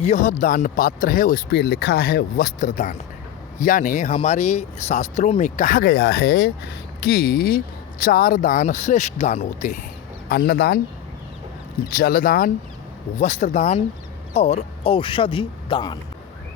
यह दान पात्र है, उस पे लिखा है वस्त्र दान। यानी हमारे शास्त्रों में कहा गया है कि 4 दान श्रेष्ठ दान होते हैं: अन्नदान, जलदान, वस्त्रदान और औषधि दान।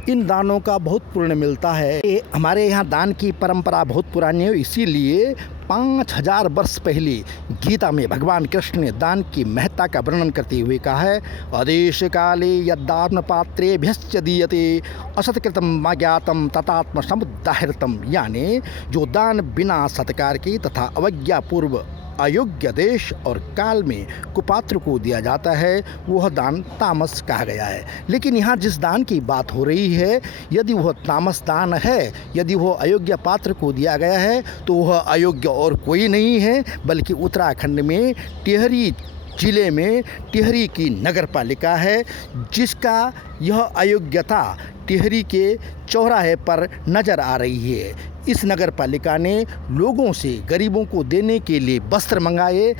इन दानों का बहुत पुण्य मिलता है। हमारे यहाँ दान की परंपरा बहुत पुरानी है, इसीलिए 5000 वर्ष पहले गीता में भगवान कृष्ण ने दान की महत्ता का वर्णन करते हुए कहा है, अदेश काले यदात्म पात्रेभ्यश्च दीयते असत्कृतम अज्ञातम तथात्म समुदाहृतम। यानी जो दान बिना सत्कार के तथा अवज्ञा पूर्व अयोग्य देश और काल में कुपात्र को दिया जाता है, वह दान तामस कहा गया है। लेकिन यहाँ जिस दान की बात हो रही है, यदि वह तामस दान है, यदि वह अयोग्य पात्र को दिया गया है, तो वह अयोग्य और कोई नहीं है, बल्कि उत्तराखंड में टिहरी जिले में टिहरी की नगर पालिका है, जिसका यह अयोग्यता टिहरी के चौराहे पर नज़र आ रही है। इस नगर पालिका ने लोगों से गरीबों को देने के लिए वस्त्र मंगाए,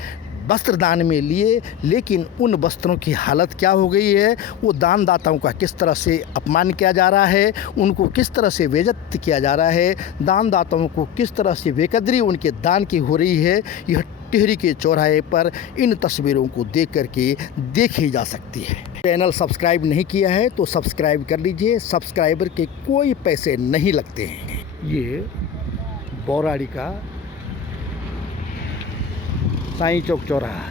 वस्त्र दान में लिए, लेकिन उन वस्त्रों की हालत क्या हो गई है, वो दानदाताओं का किस तरह से अपमान किया जा रहा है, उनको किस तरह से बेइज्जत किया जा रहा है, दानदाताओं को किस तरह से बेकदरी उनके दान की हो रही है, यह टिहरी के चौराहे पर इन तस्वीरों को देख करके देखी जा सकती है। चैनल सब्सक्राइब नहीं किया है तो सब्सक्राइब कर लीजिए, सब्सक्राइबर के कोई पैसे नहीं लगते हैं। ये बौराड़ी का साईं चौक चौराहा,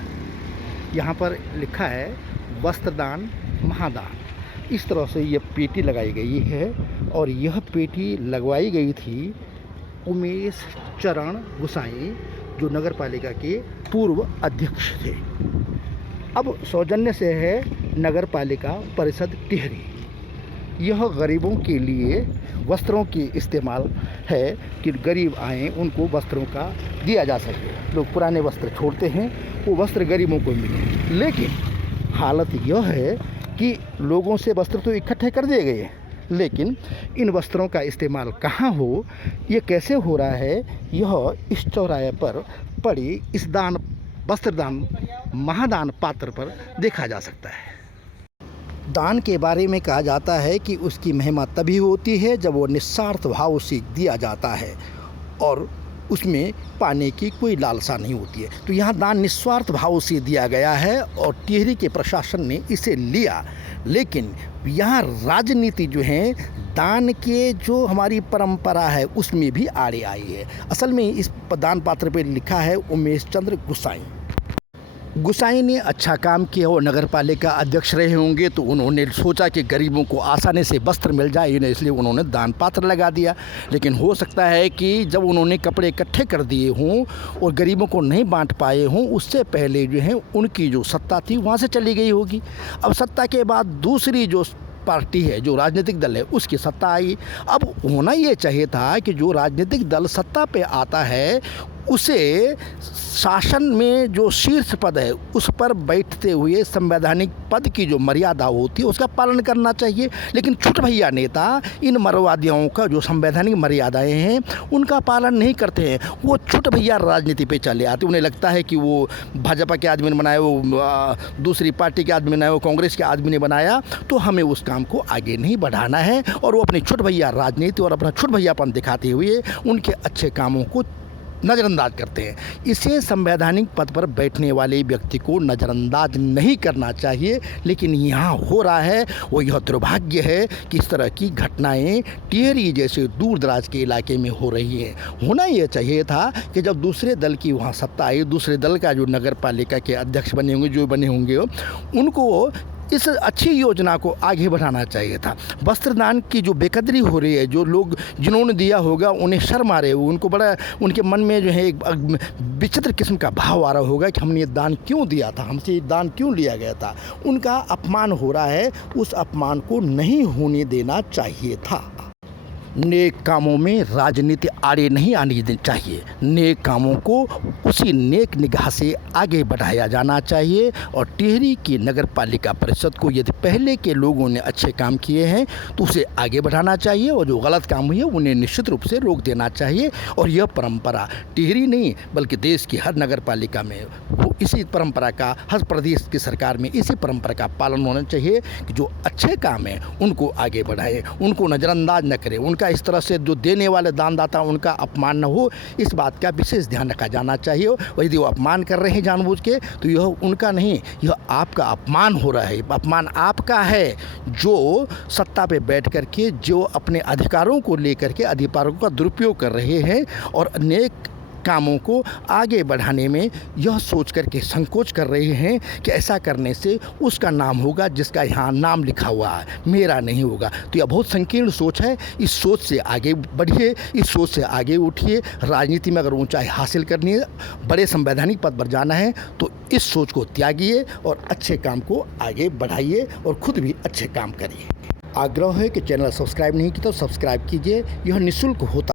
यहाँ पर लिखा है वस्त्रदान महादान। इस तरह से ये पेटी लगाई गई है और यह पेटी लगवाई गई थी उमेश चरण गुसाई, जो नगर पालिका के पूर्व अध्यक्ष थे। अब सौजन्य से है नगर पालिका परिषद टिहरी। यह गरीबों के लिए वस्त्रों की इस्तेमाल है कि गरीब आएँ, उनको वस्त्रों का दिया जा सके। लोग पुराने वस्त्र छोड़ते हैं, वो वस्त्र गरीबों को मिले। लेकिन हालत यह है कि लोगों से वस्त्र तो इकट्ठे कर दिए गए, लेकिन इन वस्त्रों का इस्तेमाल कहाँ हो, ये कैसे हो रहा है, यह इस चौराहे पर पड़ी इस दान वस्त्रदान महादान पात्र पर देखा जा सकता है। दान के बारे में कहा जाता है कि उसकी महिमा तभी होती है जब वो निस्वार्थ भाव से दिया जाता है और उसमें पाने की कोई लालसा नहीं होती है। तो यहाँ दान निस्वार्थ भाव से दिया गया है और टिहरी के प्रशासन ने इसे लिया। लेकिन यहाँ राजनीति जो है, दान के जो हमारी परंपरा है उसमें भी आड़े आई है। असल में इस दान पात्र पर लिखा है उमेश चंद्र गुसाई। गुसाई ने अच्छा काम किया, वो नगर पालिका अध्यक्ष रहे होंगे, तो उन्होंने सोचा कि गरीबों को आसानी से वस्त्र मिल जाए, इसलिए उन्होंने दान पात्र लगा दिया। लेकिन हो सकता है कि जब उन्होंने कपड़े इकट्ठे कर दिए हों और गरीबों को नहीं बांट पाए हों, उससे पहले जो है उनकी जो सत्ता थी वहाँ से चली गई होगी। अब सत्ता के बाद दूसरी जो पार्टी है, जो राजनीतिक दल है, उसकी सत्ता आई। अब होना ये चाहिए था कि जो राजनीतिक दल सत्ता पे आता है उसे शासन में जो शीर्ष पद है उस पर बैठते हुए संवैधानिक पद की जो मर्यादा होती है उसका पालन करना चाहिए। लेकिन छुट भैया नेता इन मरवादियों का जो संवैधानिक मर्यादाएं हैं उनका पालन नहीं करते हैं। वो छुट भैया राजनीति पे चले आते, उन्हें लगता है कि वो भाजपा के आदमी ने बनाया, वो दूसरी पार्टी के आदमी ने बनाया, वो कांग्रेस के आदमी ने बनाया, तो हमें उस काम को आगे नहीं बढ़ाना है। और वो अपनी छुट भैया राजनीति और अपना छुट भैयापन दिखाते हुए उनके अच्छे कामों को नज़रअंदाज करते हैं। इसे संवैधानिक पद पर बैठने वाले व्यक्ति को नज़रअंदाज नहीं करना चाहिए। लेकिन यहाँ हो रहा है वो यह दुर्भाग्य है कि इस तरह की घटनाएं टिहरी जैसे दूर दराज के इलाके में हो रही हैं। होना ये चाहिए था कि जब दूसरे दल की वहाँ सत्ता आई, दूसरे दल का जो नगर पालिका के अध्यक्ष बने होंगे, जो बने होंगे, उनको इस अच्छी योजना को आगे बढ़ाना चाहिए था। वस्त्रदान की जो बेकदरी हो रही है, जो लोग जिन्होंने दिया होगा उन्हें शर्म आ रहे हो, उनको बड़ा उनके मन में जो है एक विचित्र किस्म का भाव आ रहा होगा कि हमने ये दान क्यों दिया था, हमसे ये दान क्यों लिया गया था। उनका अपमान हो रहा है, उस अपमान को नहीं होने देना चाहिए था। नेक कामों में राजनीति आड़े नहीं आनी चाहिए। नेक कामों को उसी नेक निगाह से आगे बढ़ाया जाना चाहिए और टिहरी की नगर पालिका परिषद को यदि पहले के लोगों ने अच्छे काम किए हैं तो उसे आगे बढ़ाना चाहिए और जो गलत काम हुए उन्हें निश्चित रूप से रोक देना चाहिए। और यह परंपरा टिहरी नहीं बल्कि देश की हर नगर पालिका में वो इसी परंपरा का, हर प्रदेश की सरकार में इसी परंपरा का पालन होना चाहिए कि जो अच्छे काम हैं उनको आगे बढ़ाएं, उनको नज़रअंदाज न करें, उनका इस तरह से जो देने वाले दानदाता उनका अपमान न हो, इस बात का विशेष ध्यान रखा जाना चाहिए। और यदि वो अपमान कर रहे हैं जानबूझ के तो यह उनका नहीं, यह आपका अपमान हो रहा है। अपमान आपका है जो सत्ता पे बैठ कर के जो अपने अधिकारों को लेकर के अधिकारों का दुरुपयोग कर रहे हैं और नेक कामों को आगे बढ़ाने में यह सोच करके संकोच कर रहे हैं कि ऐसा करने से उसका नाम होगा जिसका यहाँ नाम लिखा हुआ है, मेरा नहीं होगा। तो यह बहुत संकीर्ण सोच है। इस सोच से आगे बढ़िए, इस सोच से आगे उठिए। राजनीति में अगर ऊंचाई हासिल करनी है, बड़े संवैधानिक पद पर जाना है तो इस सोच को त्यागिए और अच्छे काम को आगे बढ़ाइए और खुद भी अच्छे काम करिए। आग्रह है कि चैनल सब्सक्राइब नहीं किया तो सब्सक्राइब कीजिए। यह निःशुल्क होता